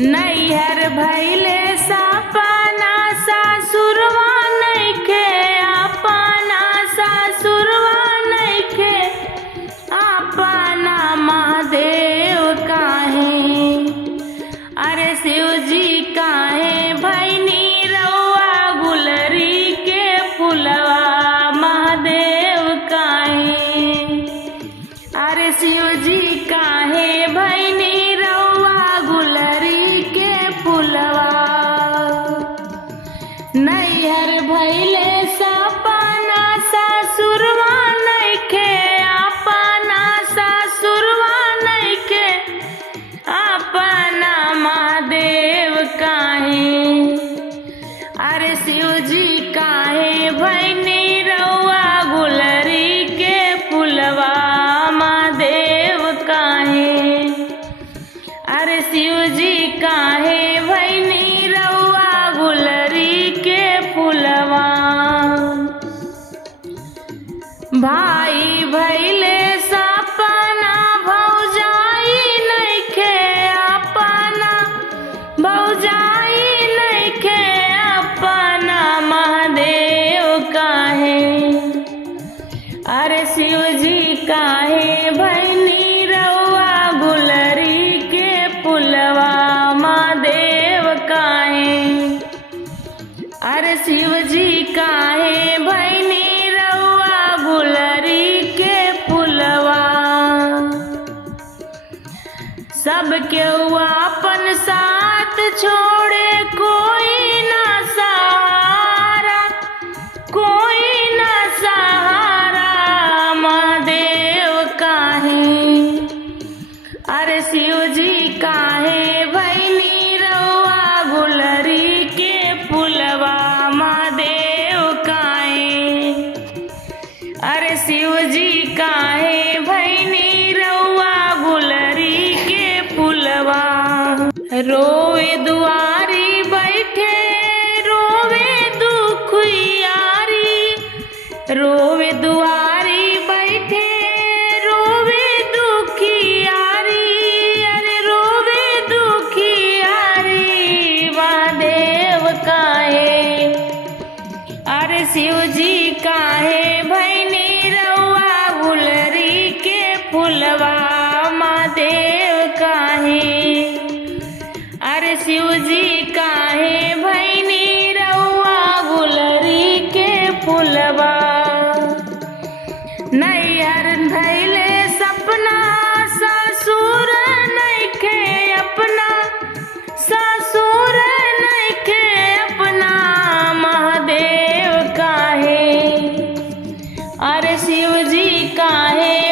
नैहर भइले सपना ससुरवा नइखे अपना ससुरवा नइखे अपना महादेव काहे अरे शिव जी काहे भैनी रउआ गुलरी के फुलवा महादेव काहे अरे शिव जी काहे भैनी नैहर भइले सपना ससुरवा नइखे अपना ससुरवा नइखे अपना महादेव काहे अरे शिव जी काहे भैनी रउआ गुलरी के फुलवा महादेव काहे अरे शिव जी काहे भैनी भाई भइले सपना भौजाई नइखे अपना भौजाई नइखे अपना महादेव काहे अरे शिव जी काहे भैनी रउआ गुलरी के फुलवा महादेव काहे अरे शिव जी काहे भैनी गुलरी के फुलवा सब केहू अपन साथ छोड़े कोई ना सहारा महादेव काहे अरे शिव जी काहे भैनी रउआ गुलरी के फुलवा महादेव काहे अरे शिव जी काहे भैनी रउआ गुलरी के फुलवा रोवे दुआरी बैठे रोवे दुखियारी रोवे दुआरी बैठे रोवे दुखियारी अरे रोवे दुखियारी महादेव काहे अरे शिव जी काहे भैनी रउआ गुलरी के फुलवा महादेव काहे अरे शिव जी काहे भैनी रउआ गुलरी के फुलवा नैहर भइले सपना ससुर नइखे अपना ससुर नइखे अपना महादेव काहे अरे शिव जी काहे